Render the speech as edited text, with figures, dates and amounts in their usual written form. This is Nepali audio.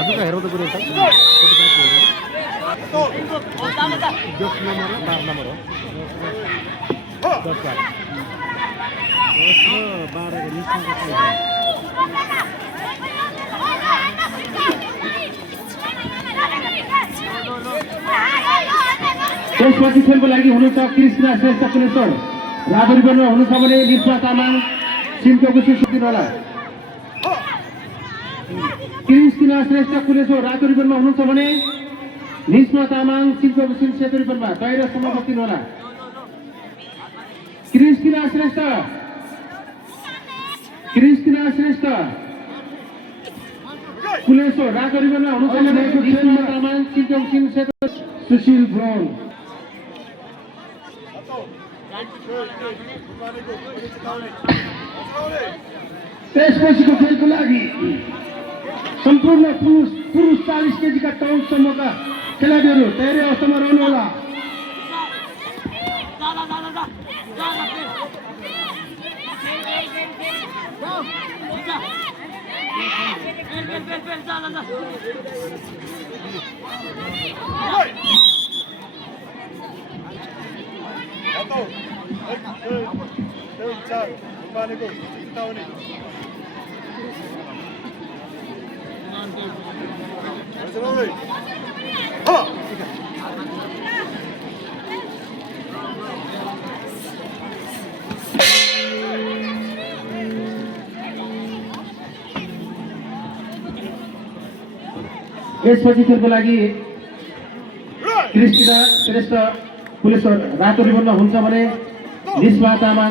हजुरका हेरौँ त कुरो छ 10 नम्बर र 12 नम्बर हो 10 12 को निस्किन्छ त्यसपछि खेलको लागि हुनुहुन्छ कृष्ण श्रेष्ठ कुलेश्वर राजरीवनमा हुनुहुन्छ भने निस्वा तामाङ सिमटोको सुदिन होला कृष्ण श्रेष्ठ कुलेश्वर राजरीवनमा हुनुहुन्छ भने निस्वा तामाङ सिमटोको सेतुरीवनमा बाहिरसम्म बस्दिन होला कृष्ण श्रेष्ठ कुलेश्वर राजरीवनमा हुनुहुन्छ भने निस्वा तामाङ सिमटोको सेतुरी सुशील ब्राउन त्यसपछिको खेलको लागि सम्पूर्ण पुरुष 40 केजीका टाउनसम्मका खेलाडीहरू तयारी अवस्थामा रहनुहोला यसपछि खेलको लागि कृष्ण श्रेष्ठ पुलिस रातो रिबनमा हुन्छ भने निस्वा तामाङ